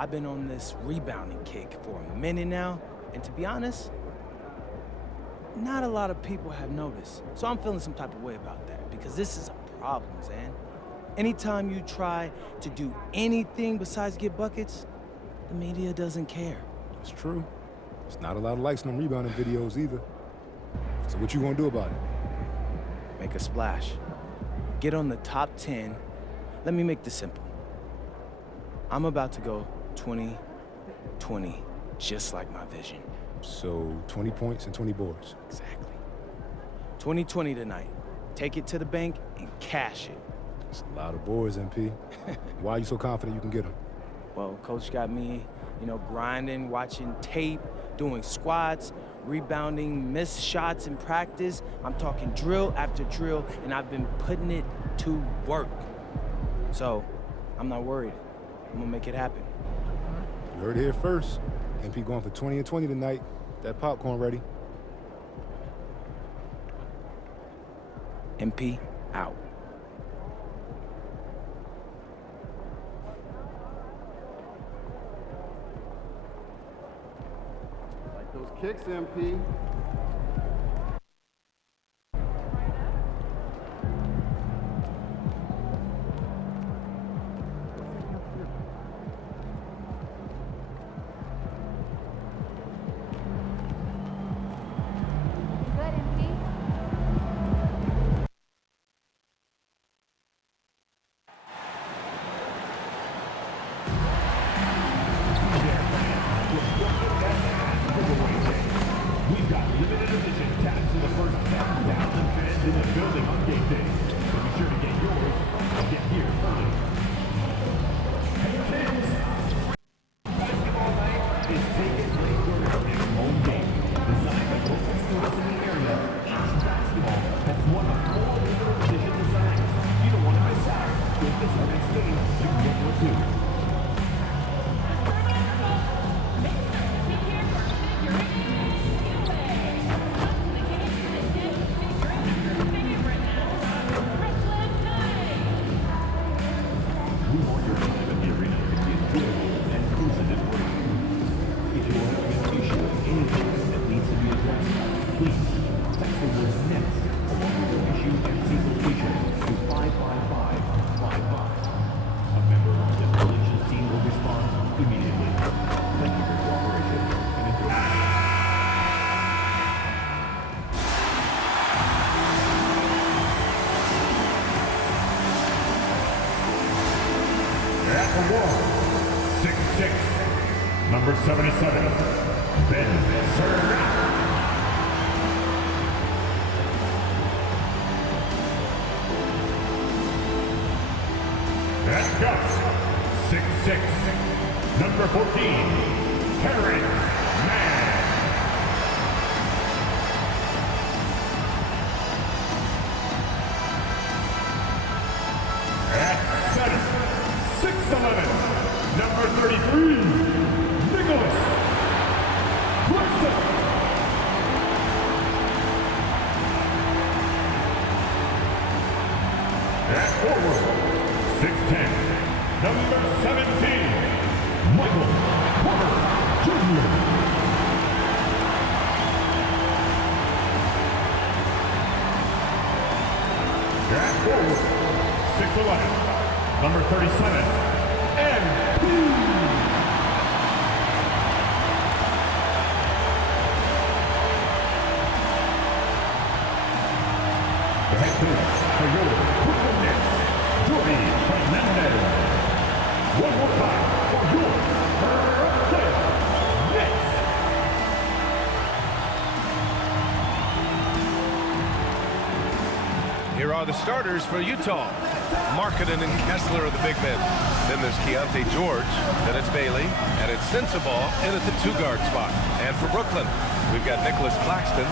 I've been on this rebounding kick for a minute now, and to be honest, not a lot of people have noticed. So I'm feeling some type of way about that, because this is a problem, Zan. Anytime you try to do anything besides get buckets, the media doesn't care. That's true. There's not a lot of likes on them rebounding videos either. So what you gonna do about it? Make a splash. Get on the top 10. Let me make this simple. I'm about to go 20-20, just like my vision. So 20 points and 20 boards. Exactly. 20-20 tonight. Take it to the bank and cash it. That's a lot of boards, MP. Why are you so confident you can get them? Well, coach got me, grinding, watching tape, doing squats, rebounding missed shots in practice. I'm talking drill after drill, and I've been putting it to work. So, I'm not worried. I'm gonna make it happen. You heard it here first. MP going for 20 and 20 tonight. That popcorn ready. MP out. Like those kicks, MP. Number 77, Ben Surratt. At guts, 6'6", number 14, Terrence Mann. At center, 6'11", number 33, Nicholas Claxton. At forward, 6'10", number 17, Michael Porter Jr. At forward, 6'11", number 37, MP. Head coach for your Brooklyn Nets, Jordi Fernandez. One more time for your Brooklyn Nets. Here are the starters for Utah. Markkanen and Kessler are the big men. Then there's Keontae George, then it's Bailey, and it's Sensabaugh in at the two-guard spot. And for Brooklyn, we've got Nicholas Claxton.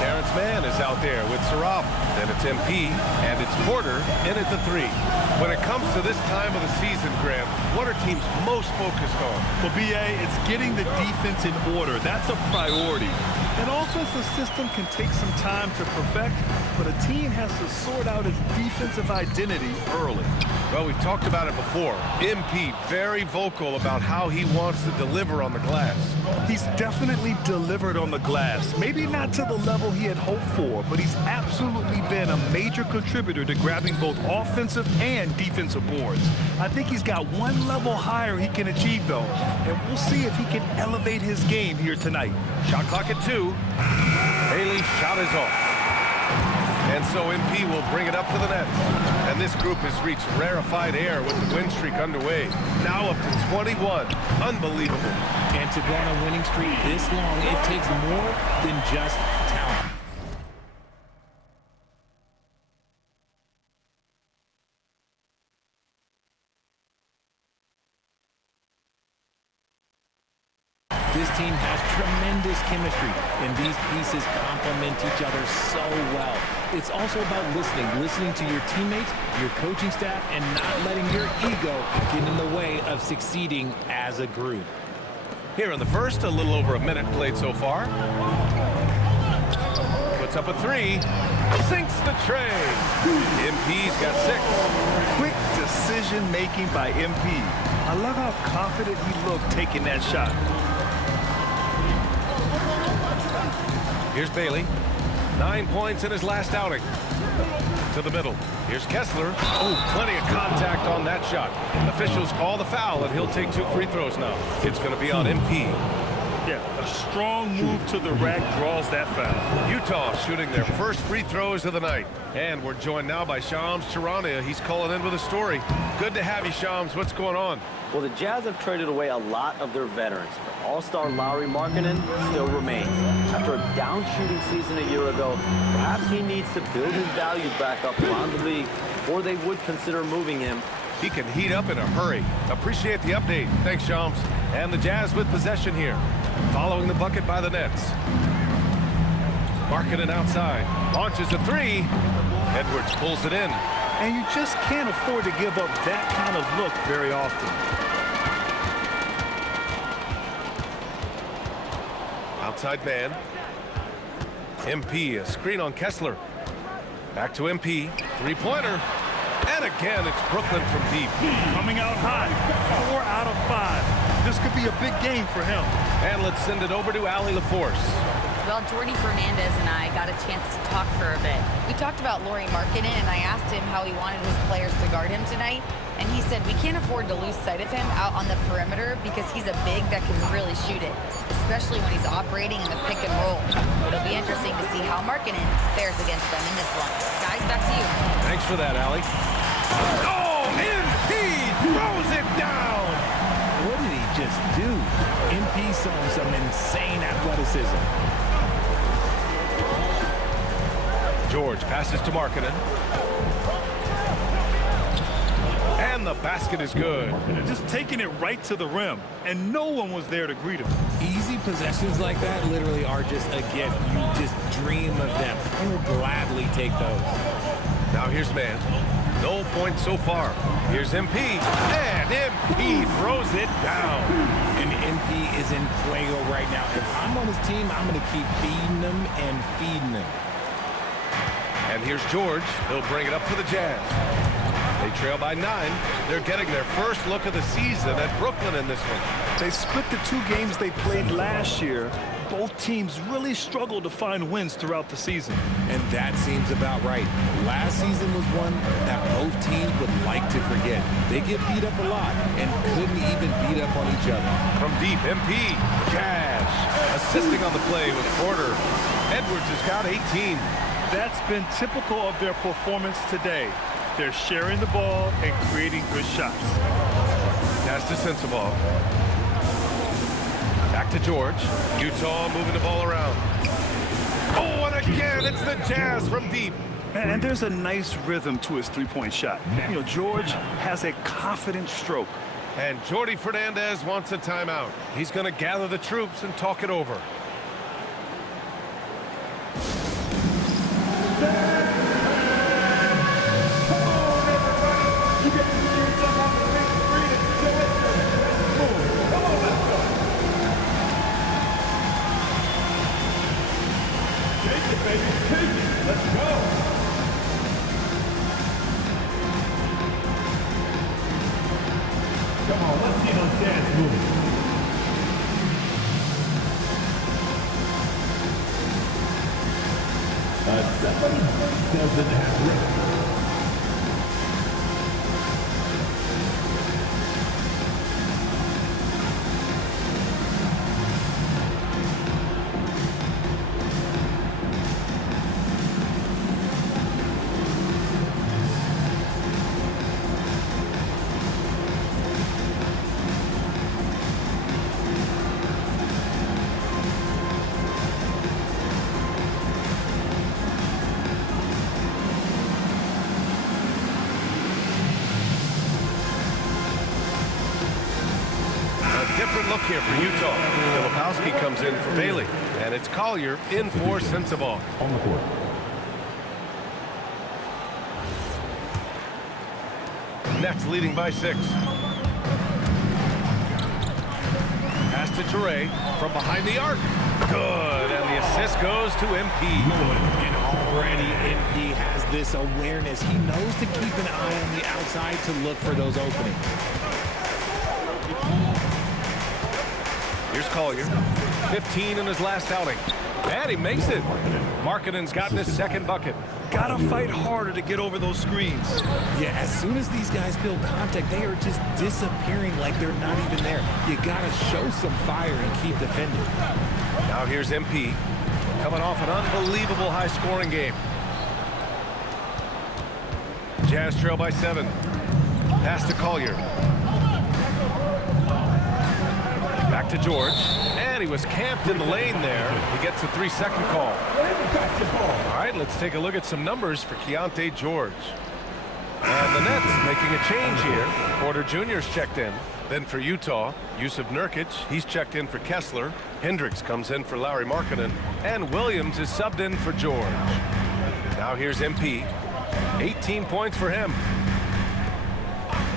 Terrence Mann is out there with Saraf. Then it's MP, and it's Porter in at the three. When it comes to this time of the season, Graham, what are teams most focused on? Well, B.A., it's getting the defense in order. That's a priority. And also, as the system can take some time to perfect, but a team has to sort out its defensive identity early. Well, we've talked about it before. MP, very vocal about how he wants to deliver on the glass. He's definitely delivered on the glass. Maybe not to the level he had hoped for, but he's absolutely been a major contributor to grabbing both offensive and defensive boards. I think he's got one level higher he can achieve, though, and we'll see if he can elevate his game here tonight. Shot clock at 2. Bailey's shot is off. And so MP will bring it up for the Nets. And this group has reached rarefied air with the win streak underway. Now up to 21. Unbelievable. And to go on a winning streak this long, it takes more than just talent. This team has tremendous chemistry, and these pieces complement each other so well. It's also about listening to your teammates, your coaching staff, and not letting your ego get in the way of succeeding as a group. Here in the first, a little over a minute played so far. Puts up a 3. Sinks the tray. MP's got 6. Quick decision-making by MP. I love how confident he looked taking that shot. Here's Bailey. 9 points in his last outing. To the middle. Here's Kessler. Oh, plenty of contact on that shot. Officials call the foul, and he'll take 2 free throws now. It's going to be on MP. Yeah, a strong move to the rack draws that foul. Utah shooting their first free throws of the night. And we're joined now by Shams Charania. He's calling in with a story. Good to have you, Shams. What's going on? Well, the Jazz have traded away a lot of their veterans, but All-Star Lauri Markkanen still remains. After a down-shooting season a year ago, perhaps he needs to build his value back up around the league before they would consider moving him. He can heat up in a hurry. Appreciate the update. Thanks, Shams. And the Jazz with possession here. Following the bucket by the Nets. Markkanen outside. Launches a 3. Edwards pulls it in. And you just can't afford to give up that kind of look very often. Outside man. MP, a screen on Kessler. Back to MP. 3-pointer. And again, it's Brooklyn from deep. Coming out hot. 4 out of 5. This could be a big game for him. And let's send it over to Allie LaForce. Well, Jordi Fernandez and I got a chance to talk for a bit. We talked about Lauri Markkanen, and I asked him how he wanted his players to guard him tonight. And he said we can't afford to lose sight of him out on the perimeter because he's a big that can really shoot it, especially when he's operating in the pick and roll. It'll be interesting to see how Markkanen fares against them in this one. Guys, back to you. Thanks for that, Allie. Oh, MP throws it down. What did he just do? MP showing some insane athleticism. George passes to Markkanen. And the basket is good. Just taking it right to the rim, and no one was there to greet him. Easy possessions like that literally are just a gift. You just dream of them. You'll gladly take those. Now here's man. No points so far. Here's MP. And MP throws it down. And MP is in fuego right now. If I'm on his team, I'm going to keep feeding them and feeding them. And here's George. He'll bring it up for the Jazz. They trail by 9. They're getting their first look of the season at Brooklyn in this one. They split the 2 games they played last year. Both teams really struggled to find wins throughout the season. And that seems about right. Last season was one that both teams would like to forget. They get beat up a lot and couldn't even beat up on each other. From deep, MP. Cash. Assisting on the play with Porter. Edwards has got 18. That's been typical of their performance today. They're sharing the ball and creating good shots. Pass to Sensabaugh. Back to George. Utah moving the ball around. Oh, and again, it's the Jazz from deep. And there's a nice rhythm to his three-point shot. You know, George has a confident stroke. And Jordi Fernandez wants a timeout. He's going to gather the troops and talk it over. Let's go. referee doesn't have red. Different look here for Utah. Filipowski comes in for Bailey, and it's Collier in for Sensabaugh. On the court. Nets leading by 6. Pass to Toure from behind the arc. Good, and the assist goes to MP. And already MP has this awareness. He knows to keep an eye on the outside to look for those openings. Here's Collier, 15 in his last outing. And he makes it. Markkanen's gotten his second bucket. Gotta fight harder to get over those screens. Yeah, as soon as these guys feel contact, they are just disappearing like they're not even there. You gotta show some fire and keep defending. Now here's MP, coming off an unbelievable high-scoring game. Jazz trail by 7. Pass to Collier. Back to George, and he was camped in the lane there. He gets a 3-second call. All right, let's take a look at some numbers for Keontae George. And the Nets making a change here. Porter Jr.'s checked in. Then for Utah, Jusuf Nurkic, he's checked in for Kessler. Hendricks comes in for Lauri Markkanen, and Williams is subbed in for George. Now here's MP. 18 points for him.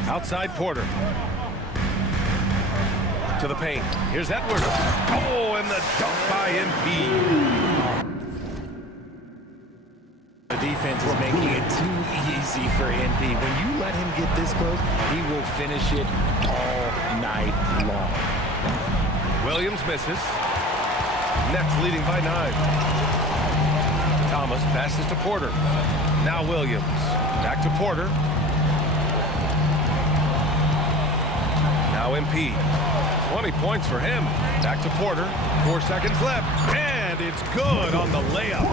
Outside Porter. To the paint. Here's Edwards. Oh, and the dunk by MP. The defense is making it too easy for MP. When you let him get this close, he will finish it all night long. Williams misses. Nets leading by 9. Thomas passes to Porter. Now Williams. Back to Porter. Now MP. 20 points for him. Back to Porter. 4 seconds left. And it's good on the layup.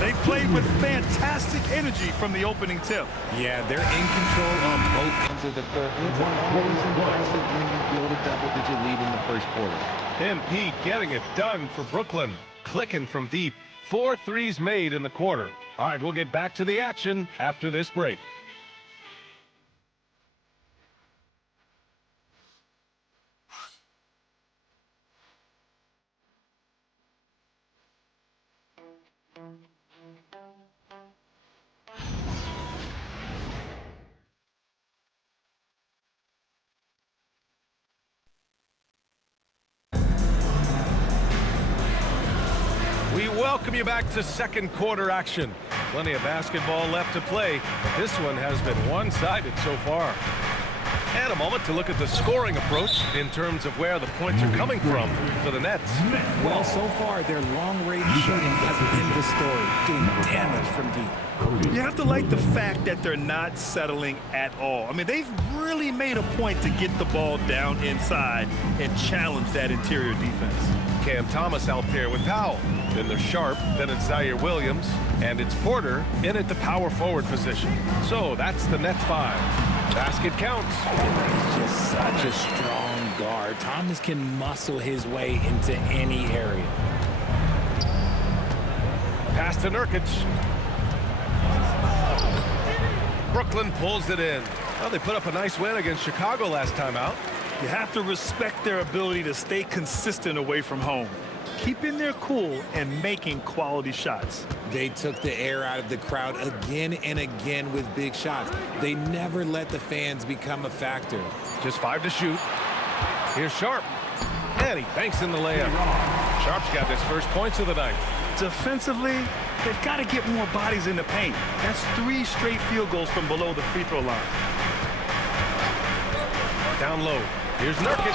They played with fantastic energy from the opening tip. Yeah, they're in control on both ends of the court. It's always impressive when you build a double-digit lead in the first quarter. MP getting it done for Brooklyn. Clicking from deep. 4 threes made in the quarter. All right, we'll get back to the action after this break. We welcome you back to second quarter action. Plenty of basketball left to play, but this one has been one-sided so far. And a moment to look at the scoring approach in terms of where the points are coming from for the Nets. Well, so far, their long-range shooting has been the story, doing damage from deep. You have to like the fact that they're not settling at all. I mean, they've really made a point to get the ball down inside and challenge that interior defense. Cam Thomas out there with Powell. Then there's Sharp, then it's Zaire Williams, and it's Porter in at the power forward position. So that's the Nets 5. Basket counts. He's just such a strong guard. Thomas can muscle his way into any area. Pass to Nurkic. Brooklyn pulls it in. Well, they put up a nice win against Chicago last time out. You have to respect their ability to stay consistent away from home, keeping their cool and making quality shots. They took the air out of the crowd again and again with big shots. They never let the fans become a factor. Just 5 to shoot. Here's Sharp. And he banks in the layup. Sharp's got his first points of the night. Defensively, they've got to get more bodies in the paint. That's 3 straight field goals from below the free throw line. Down low. Here's Nurkic.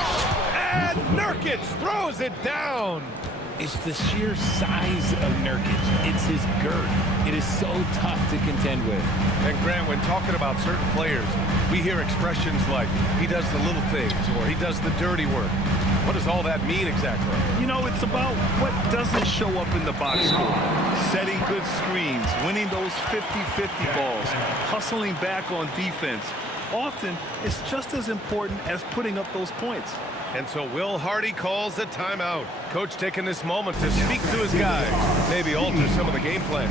And Nurkic throws it down. It's the sheer size of Nurkic. It's his girth. It is so tough to contend with. And Grant, when talking about certain players, we hear expressions like, he does the little things, or he does the dirty work. What does all that mean exactly? You know, it's about what doesn't show up in the box score. Setting good screens, winning those 50-50 balls, hustling back on defense. Often, it's just as important as putting up those points. And so Will Hardy calls a timeout. Coach taking this moment to speak to his guys, maybe alter some of the game plan.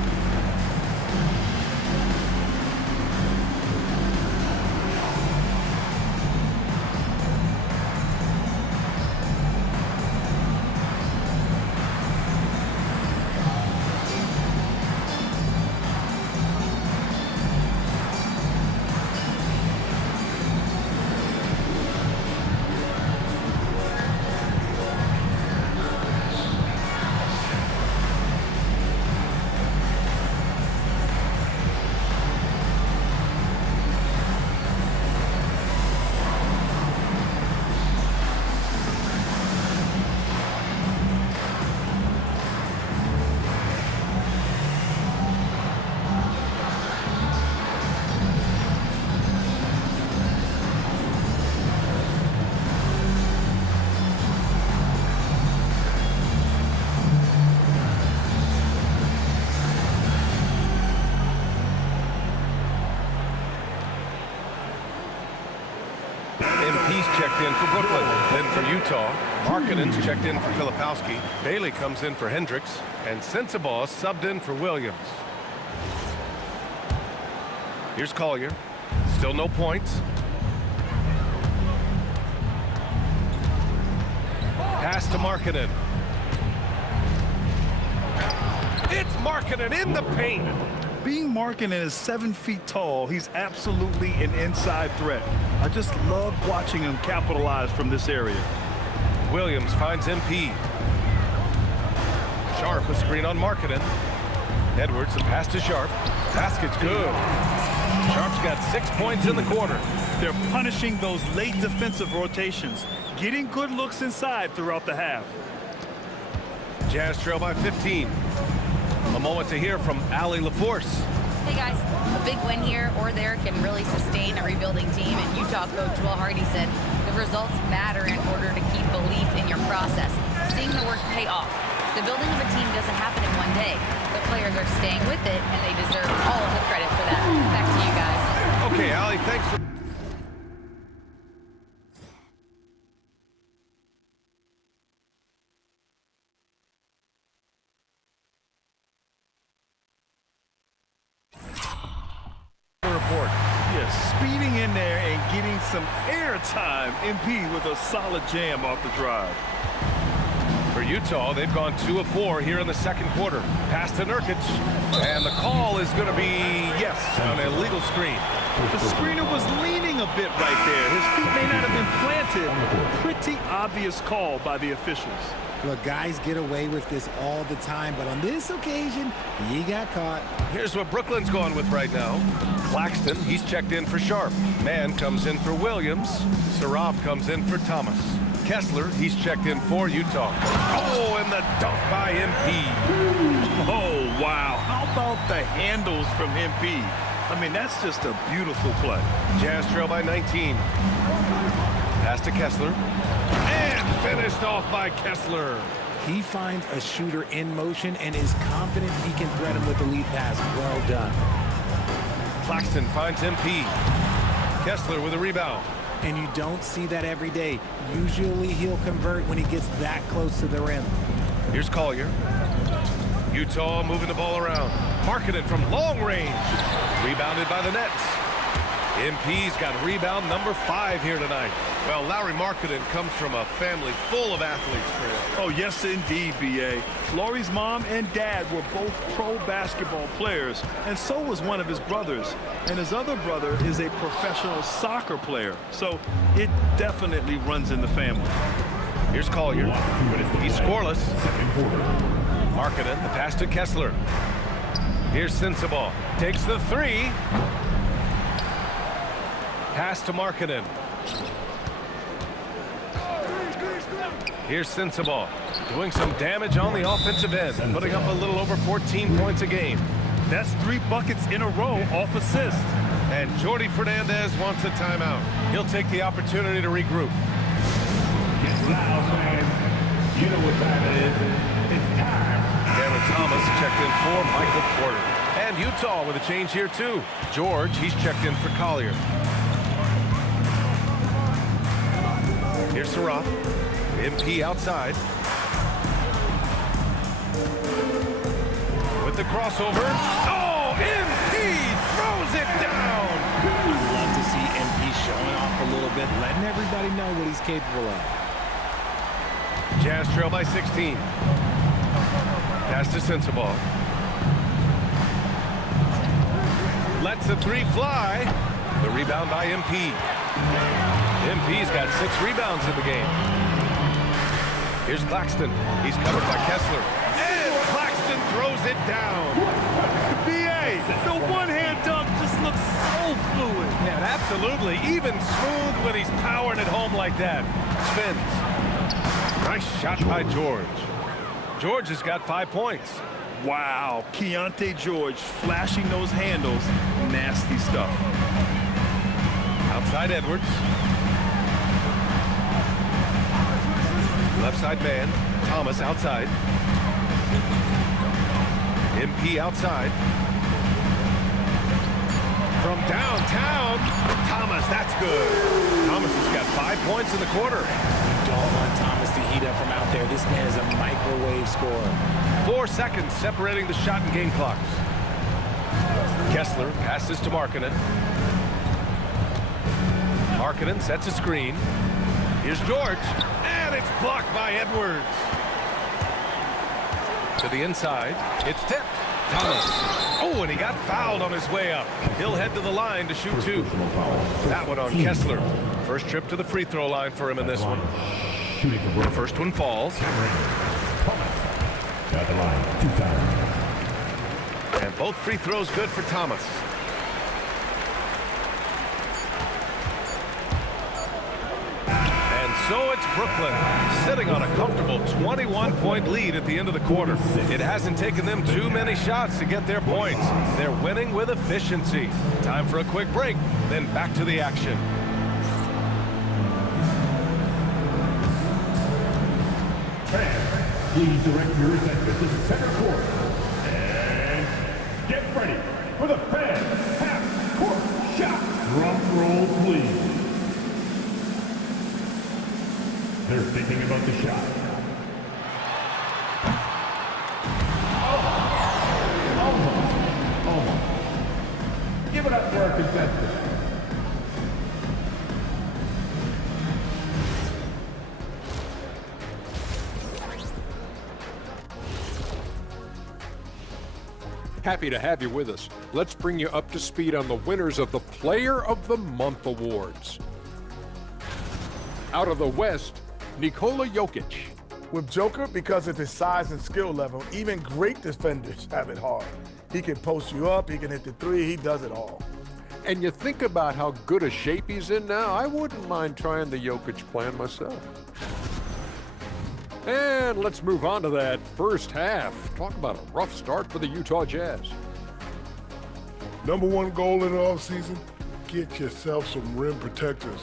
MP's checked in for Brooklyn. Then for Utah, Markkanen's checked in for Filipowski. Bailey comes in for Hendricks. And Sensabaugh subbed in for Williams. Here's Collier. Still no points. Pass to Markkanen. It's Markkanen in the paint. Being Markkanen is 7 feet tall, he's absolutely an inside threat. I just love watching him capitalize from this area. Williams finds MP. Sharp a screen on Markkanen. Edwards, a pass to Sharp. Basket's good. Sharp's got 6 points in the quarter. They're punishing those late defensive rotations, getting good looks inside throughout the half. Jazz trail by 15. A moment to hear from Allie LaForce. Hey guys, a big win here or there can really sustain a rebuilding team, and Utah coach Will Hardy said the results matter in order to keep belief in your process. Seeing the work pay off. The building of a team doesn't happen in one day. The players are staying with it, and they deserve all of the credit for that. Back to you guys. Okay, Allie, thanks for... report. Yes, speeding in there and getting some air time. MP with a solid jam off the drive. For Utah, they've gone 2 of 4 here in the second quarter. Pass to Nurkic. And the call is going to be, yes, on an illegal screen. The screener was leaning a bit right there. His feet may not have been planted. Pretty obvious call by the officials. Look, guys get away with this all the time, but on this occasion, he got caught. Here's what Brooklyn's going with right now. Claxton, he's checked in for Sharp. Mann comes in for Williams. Sarov comes in for Thomas. Kessler, he's checked in for Utah. Oh, and the dunk by MP. Oh, wow. How about the handles from MP? I mean, that's just a beautiful play. Jazz trail by 19. Pass to Kessler. And finished off by Kessler. He finds a shooter in motion and is confident he can thread him with the lead pass. Well done. Claxton finds MP. Kessler with a rebound. And you don't see that every day. Usually he'll convert when he gets that close to the rim. Here's Collier. Utah moving the ball around. Markkanen from long range. Rebounded by the Nets. MP's got rebound number 5 here tonight. Well, Lauri Markkanen comes from a family full of athletes, Chris. Oh, yes, indeed, B.A. Lauri's mom and dad were both pro basketball players, and so was one of his brothers. And his other brother is a professional soccer player, so it definitely runs in the family. Here's Collier. He's scoreless. Markkanen, the pass to Kessler. Here's Sensabaugh. Takes the 3. Pass to Markkanen. Here's Sensabaugh. doing some damage on the offensive end, putting up a little over 14 points a game. That's 3 buckets in a row off assist. And Jordi Fernandez wants a timeout. He'll take the opportunity to regroup. Get loud, fans. You know what time it is. It's time. Cameron Thomas checked in for Michael Porter. And Utah with a change here, too. George, he's checked in for Collier. Here's Saraf. MP outside. With the crossover. Oh, MP throws it down. I'd love to see MP showing off a little bit, letting everybody know what he's capable of. Jazz trail by 16. Pass to Sensabaugh. Lets the 3 fly. The rebound by MP. MP's got 6 rebounds in the game. Here's Claxton. He's covered by Kessler. And Claxton throws it down. BA, the one-hand dunk just looks so fluid. Yeah, absolutely. Even smooth when he's powering it home like that. Spins. Nice shot by George. George has got 5 points. Wow, Keontae George flashing those handles. Nasty stuff. Outside Edwards. Left side man. Thomas outside. MP outside. From downtown. Thomas, that's good. Thomas has got 5 points in the quarter. You don't want Thomas to heat up from out there. This man is a microwave scorer. 4 seconds separating the shot and game clocks. Kessler passes to Markkanen. Markkanen sets a screen. Here's George. And it's blocked by Edwards. To the inside. It's tipped. Thomas. Oh, and he got fouled on his way up. He'll head to the line to shoot 2. That one on Kessler. First trip to the free throw line for him in this one. The first one falls. At the line, 2 times. And both free throws good for Thomas. And so it's Brooklyn, sitting on a comfortable 21-point lead at the end of the quarter. It hasn't taken them too many shots to get their points. They're winning with efficiency. Time for a quick break, then back to the action. Please direct your attention to the second quarter. And get ready for the fan half-court shot. Drum roll, please. They're thinking about the shot. Almost. Give it up for our contestant. Happy to have you with us. Let's bring you up to speed on the winners of the Player of the Month awards. Out of the West, Nikola Jokic. With Joker, because of his size and skill level, even great defenders have it hard. He can post you up, he can hit the 3, he does it all. And you think about how good a shape he's in now, I wouldn't mind trying the Jokic plan myself. And let's move on to that first half. Talk about a rough start for the Utah Jazz. Number 1 goal in the offseason, get yourself some rim protectors.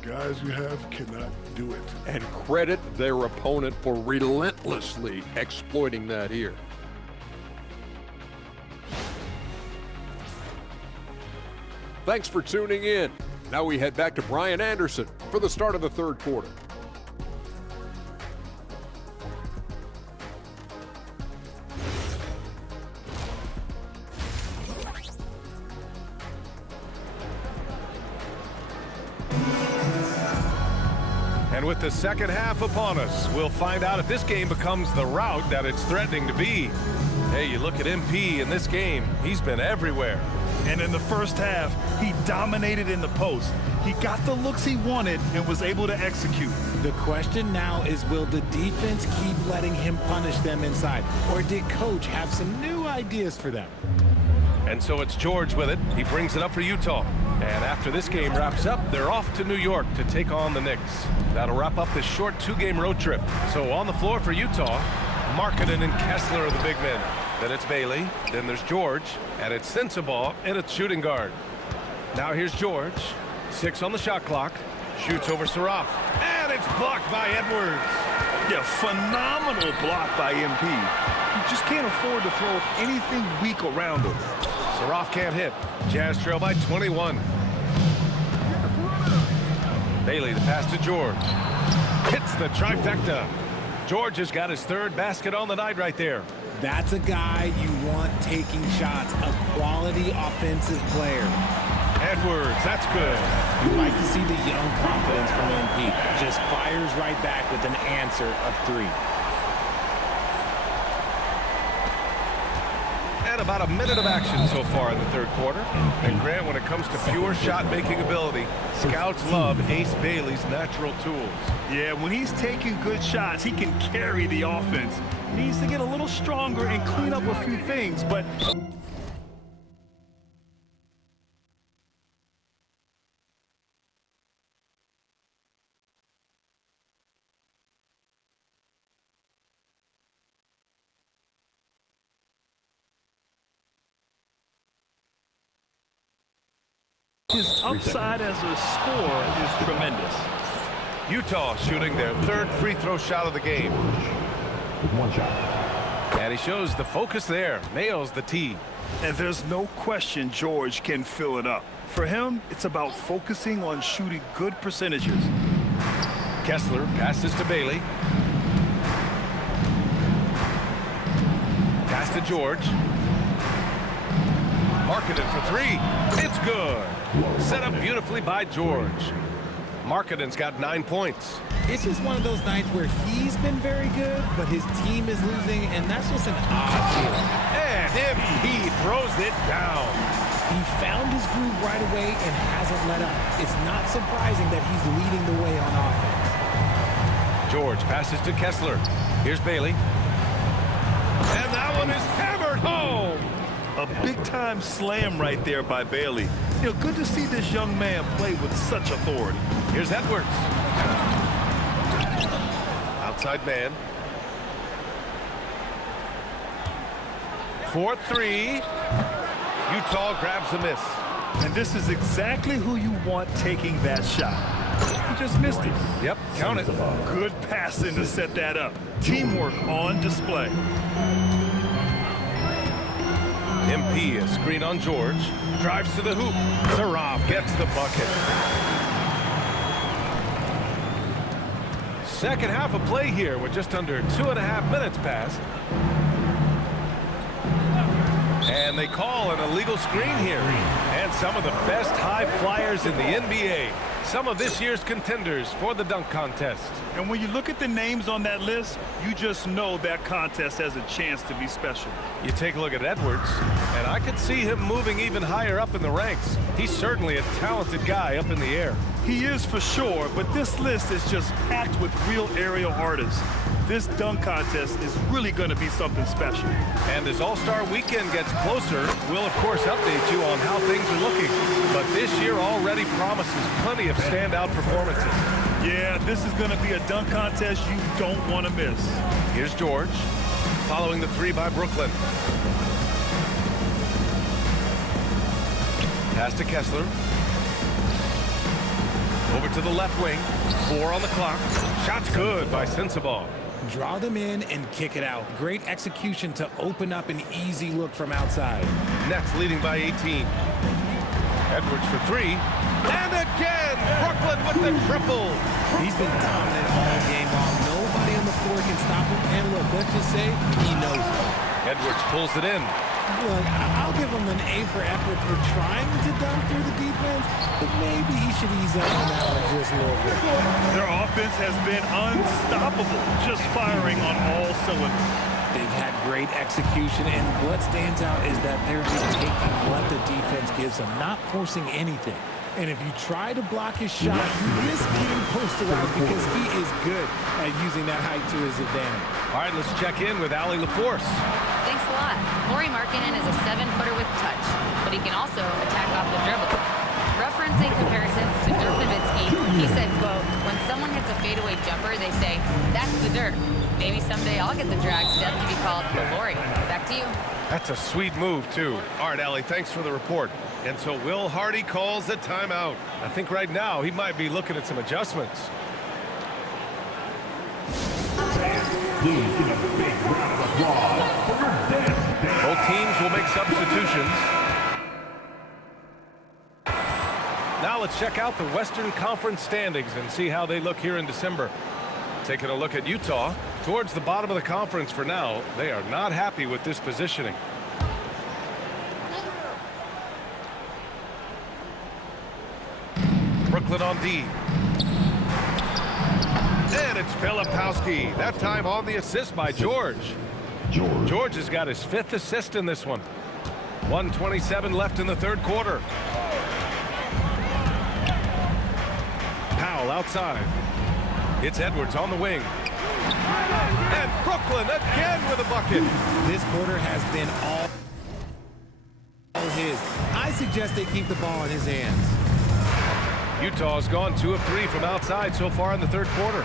The guys you have cannot do it. And credit their opponent for relentlessly exploiting that here. Thanks for tuning in. Now we head back to Brian Anderson for the start of the third quarter. And with the second half upon us, we'll find out if this game becomes the rout that it's threatening to be. Hey, you look at MP in this game, he's been everywhere. And in the first half, he dominated in the post. He got the looks he wanted and was able to execute. The question now is, will the defense keep letting him punish them inside? Or did Coach have some new ideas for them? And so it's George with it. He brings it up for Utah. And after this game wraps up, they're off to New York to take on the Knicks. That'll wrap up this short 2-game road trip. So on the floor for Utah, Markkanen and Kessler are the big men. Then it's Bailey, then there's George, and it's Sensabaugh, and it's shooting guard. Now here's George, 6 on the shot clock, shoots over Saraf, and it's blocked by Edwards. Yeah, phenomenal block by MP. You just can't afford to throw anything weak around him. Saraf can't hit. Jazz trail by 21. Bailey, the pass to George. Hits the trifecta. George has got his 3rd basket on the night right there. That's a guy you want taking shots, a quality offensive player. Edwards, that's good. You like to see the young confidence from MP. Just fires right back with an answer of 3. And about a minute of action so far in the 3rd quarter. And Grant, when it comes to pure shot-making ability, scouts love Ace Bailey's natural tools. Yeah, when he's taking good shots, he can carry the offense. He needs to get a little stronger and clean up a few things, but... his upside as a scorer is tremendous. Utah shooting their 3rd free throw shot of the game. With 1 shot. And he shows the focus there. Nails the tee. And there's no question George can fill it up. For him, it's about focusing on shooting good percentages. Kessler passes to Bailey. Pass to George. Markkanen for 3. It's good. Set up beautifully by George. Markkanen's got 9 points. It's just one of those nights where he's been very good, but his team is losing, and that's just an odd feeling. And MP throws it down. He found his groove right away and hasn't let up. It's not surprising that he's leading the way on offense. George passes to Kessler. Here's Bailey. And that one is hammered home. A big-time slam right there by Bailey. You know, good to see this young man play with such authority. Here's Edwards. Outside man. 4-3. Utah grabs a miss. And this is exactly who you want taking that shot. He just missed it. Yep, count it. Good passing to set that up. Teamwork on display. MP, a screen on George. Drives to the hoop. Saraf gets the bucket. Second half of play here with just under 2.5 minutes passed. And they call an illegal screen here. And some of the best high flyers in the NBA. Some of this year's contenders for the dunk contest. And when you look at the names on that list, you just know that contest has a chance to be special. You take a look at Edwards, and I could see him moving even higher up in the ranks. He's certainly a talented guy up in the air. He is for sure, but this list is just packed with real aerial artists. This dunk contest is really going to be something special. And as All-Star Weekend gets closer, we'll of course update you on how things are looking. But this year already promises plenty of standout performances. Yeah, this is going to be a dunk contest you don't want to miss. Here's George, following the 3 by Brooklyn. Pass to Kessler. Over to the left wing. 4 on the clock. Shot's good by Sensabaugh. Draw them in and kick it out. Great execution to open up an easy look from outside. Nets leading by 18. Edwards for 3. And again, Brooklyn with the triple. He's been dominant all game long. Nobody on the floor can stop him. And look, let's just say he knows it. Edwards pulls it in. Look, I'll give him an A for effort for trying to dunk through the defense, but maybe he should ease up on that one just a little bit. Their offense has been unstoppable, just firing on all cylinders. They've had great execution, and what stands out is that they're just taking what the defense gives them, not forcing anything. And if you try to block his shot, you risk getting posterized because he is good at using that height to his advantage. All right, let's check in with Allie LaForce. Thanks a lot. Lauri Markkanen is a 7-footer with touch, but he can also attack off the dribble. Referencing comparisons to Dirk Nowitzki, he said, quote, when someone hits a fadeaway jumper, they say, that's the Dirk. Maybe someday I'll get the drag step to be called the Lori. Back to you. That's a sweet move, too. All right, Allie, thanks for the report. And so Will Hardy calls the timeout. I think right now he might be looking at some adjustments. Please give a big round of applause for Dan. Both teams will make substitutions. Now let's check out the Western Conference standings and see how they look here in December. Taking a look at Utah, towards the bottom of the conference for now. They are not happy with this positioning. Brooklyn on D. And it's Filipowski. That time on the assist by George. George has got his 5th assist in this one. 1:27 left in the third quarter. Powell outside. It's Edwards on the wing. And Brooklyn again with a bucket. This quarter has been all his. I suggest they keep the ball in his hands. Utah's gone 2 of 3 from outside so far in the third quarter.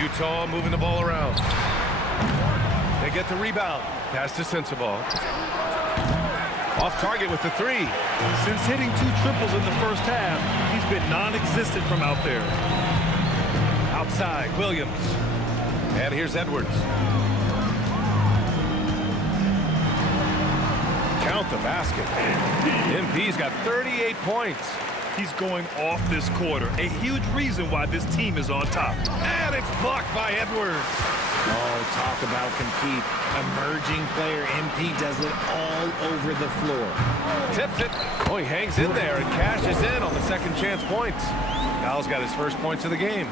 Utah moving the ball around. They get the rebound. Pass to Sensabaugh. Off target with the 3. Since hitting 2 triples in the first half, he's been non-existent from out there. Outside, Williams. And here's Edwards. Count the basket. MP's got 38 points. He's going off this quarter. A huge reason why this team is on top. And it's blocked by Edwards. Oh, talk about compete. Emerging player MP does it all over the floor. Tips it. Oh, he hangs in there and cashes in on the second chance points. Al's got his first points of the game.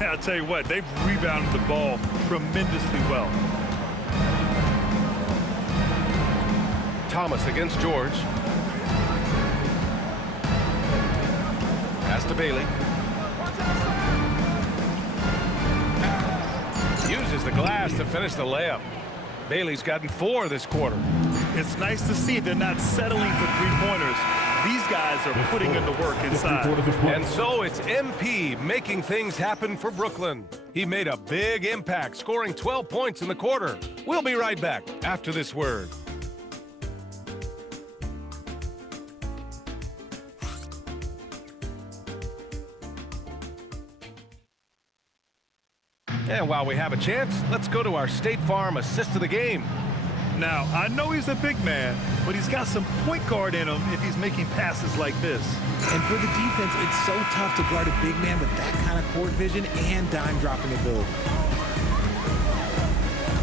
I'll tell you what, they've rebounded the ball tremendously well. Thomas against George. Pass to Bailey. Uses the glass to finish the layup. Bailey's gotten 4 this quarter. It's nice to see they're not settling for 3-pointers. These guys are putting in the work inside. And so it's MP making things happen for Brooklyn. He made a big impact, scoring 12 points in the quarter. We'll be right back after this word. And while we have a chance, let's go to our State Farm assist of the game. Now, I know he's a big man, but he's got some point guard in him if he's making passes like this. And for the defense, it's so tough to guard a big man with that kind of court vision and dime dropping ability.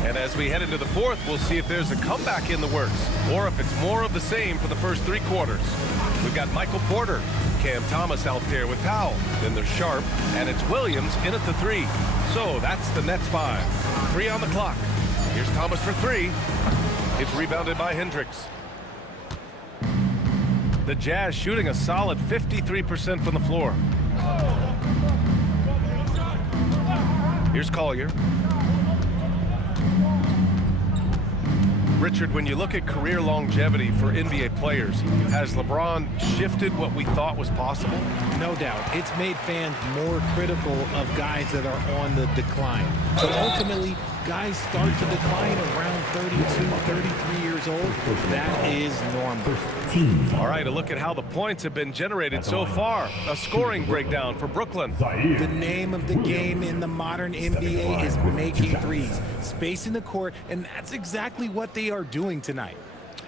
And as we head into the fourth, we'll see if there's a comeback in the works or if it's more of the same for the first 3 quarters. We've got Michael Porter, Cam Thomas out there with Powell. Then there's Sharp, and it's Williams in at the 3. So that's the Nets 5. 3 on the clock. Here's Thomas for 3. It's rebounded by Hendricks. The Jazz shooting a solid 53% from the floor. Here's Collier. Richard, when you look at career longevity for NBA players, has LeBron shifted what we thought was possible? No doubt. It's made fans more critical of guys that are on the decline. But ultimately, guys start to decline around 32, 33 years old. That is normal. All right, a look at how the points have been generated so far. A scoring breakdown for Brooklyn. The name of the game in the modern NBA is making threes, spacing the court, and that's exactly what they are doing tonight.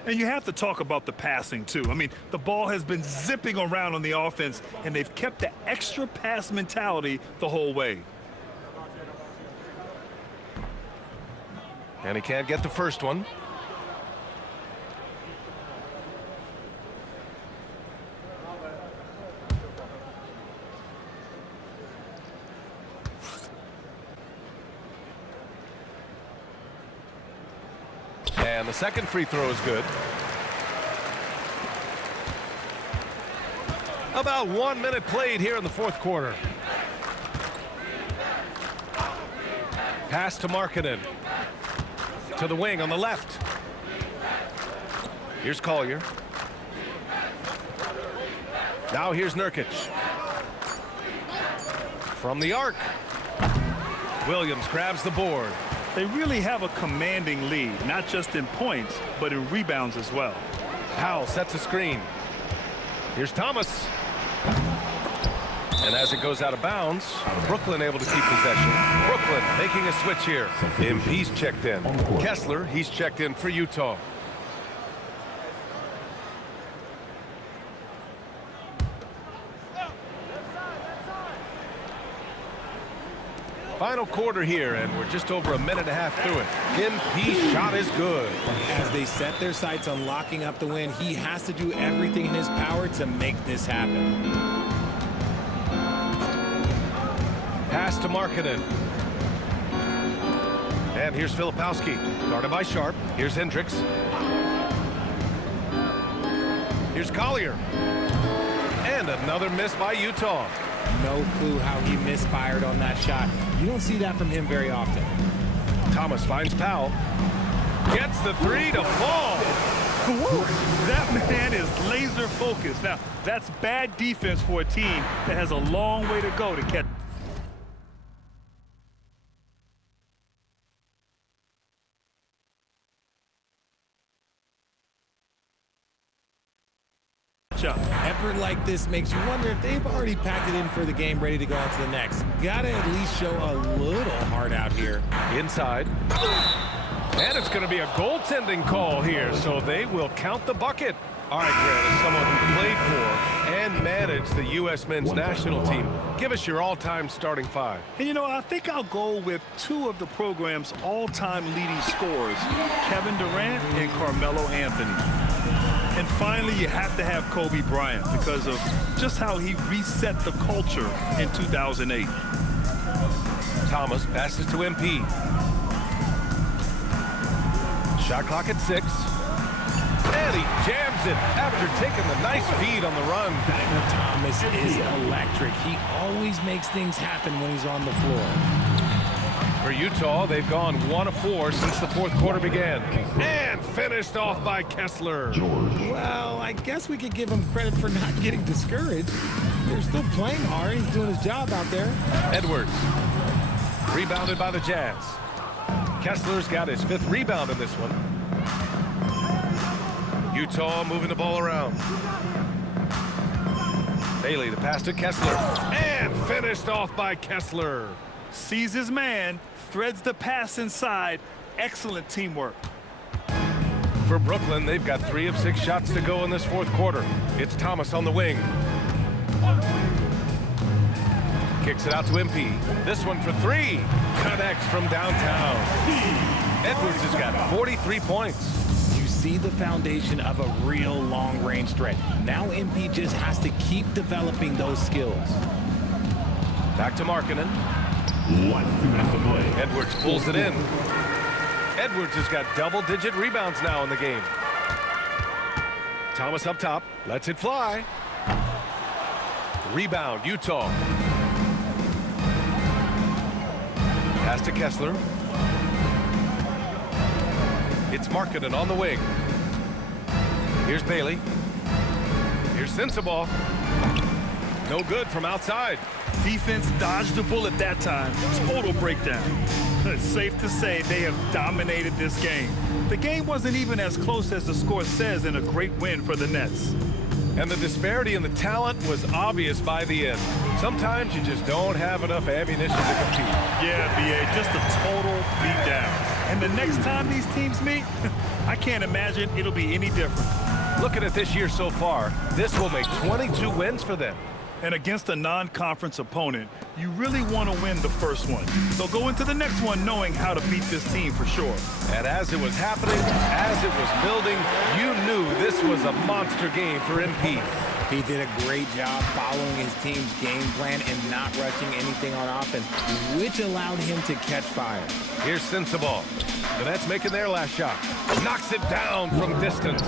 And you have to talk about the passing, too. I mean, the ball has been zipping around on the offense, and they've kept the extra pass mentality the whole way. And he can't get the first one. And the second free throw is good. About 1 minute played here in the fourth quarter. Pass to Markkanen. To the wing on the left. Here's Collier. Now here's Nurkic. From the arc. Williams grabs the board. They really have a commanding lead, not just in points, but in rebounds as well. Powell sets a screen. Here's Thomas. And as it goes out of bounds, Brooklyn able to keep possession. Brooklyn making a switch here. MP's checked in. Kessler, he's checked in for Utah. Final quarter here, and we're just over a minute and a half through it. MP's shot is good. As they set their sights on locking up the win, he has to do everything in his power to make this happen. Pass to Markkanen. And here's Filipowski, guarded by Sharp. Here's Hendricks. Here's Collier. And another miss by Utah. No clue how he misfired on that shot. You don't see that from him very often. Thomas finds Powell. Gets the three to fall. That man is laser focused. Now, that's bad defense for a team that has a long way to go to catch. Effort like this makes you wonder if they've already packed it in for the game, ready to go on to the next. Gotta at least show a little heart out here. Inside. And it's going to be a goaltending call here, so they will count the bucket. All right, Grant, as someone who played for and managed the U.S. men's national team, give us your all-time starting five. And, you know, I think I'll go with two of the program's all-time leading scorers, Kevin Durant and Carmelo Anthony. And finally, you have to have Kobe Bryant because of just how he reset the culture in 2008. Thomas passes to MP. Shot clock at 6. And he jams it after taking the nice feed on the run. Thomas is electric. He always makes things happen when he's on the floor. For Utah, they've gone 1 of 4 since the fourth quarter began. And finished off by Kessler. Well, I guess we could give him credit for not getting discouraged. They're still playing hard. He's doing his job out there. Edwards. Rebounded by the Jazz. Kessler's got his 5th rebound in this one. Utah moving the ball around. Bailey, the pass to Kessler. And finished off by Kessler. Sees his man, threads the pass inside. Excellent teamwork. For Brooklyn, they've got 3 of 6 shots to go in this fourth quarter. It's Thomas on the wing. Kicks it out to MP. This one for 3. Connects from downtown. Edwards has got 43 points. You see the foundation of a real long-range threat. Now MP just has to keep developing those skills. Back to Markkanen. Edwards pulls it in. Edwards has got double-digit rebounds now in the game. Thomas up top, lets it fly. Rebound, Utah. Pass to Kessler. It's Markkanen on the wing. Here's Bailey. Here's Sensabaugh. No good from outside. Defense dodged a bullet that time. Total breakdown. It's safe to say they have dominated this game. The game wasn't even as close as the score says in a great win for the Nets. And the disparity in the talent was obvious by the end. Sometimes you just don't have enough ammunition to compete. Yeah, B.A., just a total beatdown. And the next time these teams meet, I can't imagine it'll be any different. Looking at this year so far, this will make 22 wins for them. And against a non-conference opponent, you really want to win the first one. So go into the next one knowing how to beat this team for sure. And as it was happening, as it was building, you knew this was a monster game for MP. He did a great job following his team's game plan and not rushing anything on offense, which allowed him to catch fire. Here's Sensabaugh. The Nets making their last shot. Knocks it down from distance.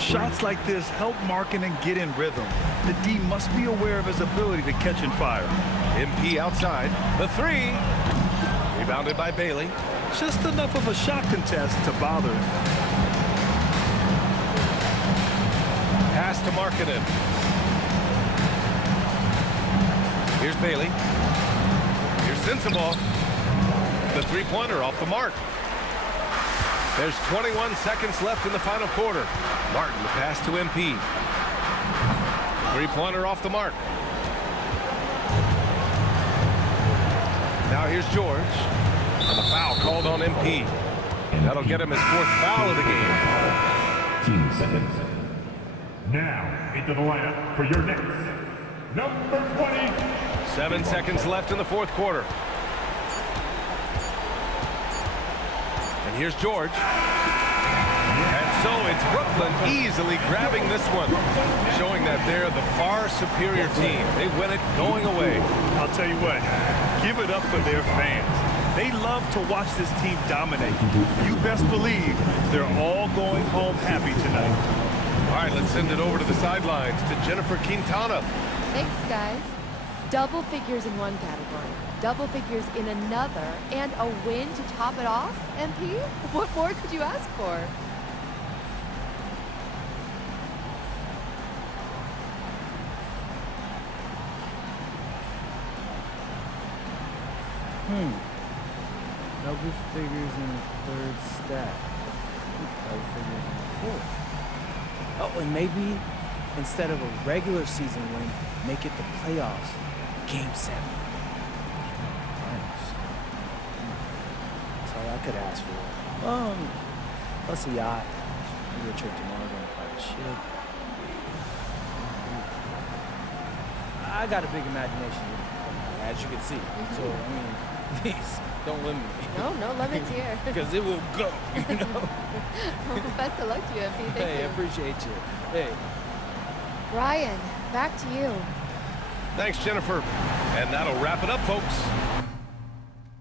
Shots like this help Markkanen get in rhythm. The D must be aware of his ability to catch and fire. MP outside. The 3. Rebounded by Bailey. Just enough of a shot contest to bother him. Pass to Markkanen. Here's Bailey. Here's Sensabaugh. The three-pointer off the mark. There's 21 seconds left in the final quarter. Martin, the pass to MP. Three-pointer off the mark. Now here's George. And the foul called on MP. That'll get him his 4th foul of the game. 15 seconds. Now into the lineup for your next number 20. 7 seconds left in the 4th quarter. And here's George. And so it's Brooklyn easily grabbing this one, showing that they're the far superior team. They win it going away. I'll tell you what, give it up for their fans. They love to watch this team dominate. You best believe they're all going home happy tonight. All right, let's send it over to the sidelines to Jennifer Quintana. Thanks, guys. Double figures in one category, double figures in another, and a win to top it off, MP? What more could you ask for? Double figures in the 3rd stack. Double figures in the 4th. Oh, and maybe instead of a regular season win, make it the playoffs. Game 7. Finals. That's all I could ask for. Plus a yacht. Maybe a trip tomorrow on a private ship. I got a big imagination, as you can see. So, I mean, please, don't limit me. No limits here. Because it will go, you know? Best of luck to you, MP. Thank Hey, I you. appreciate you. Hey. Ryan, back to you. Thanks, Jennifer. And that'll wrap it up, folks.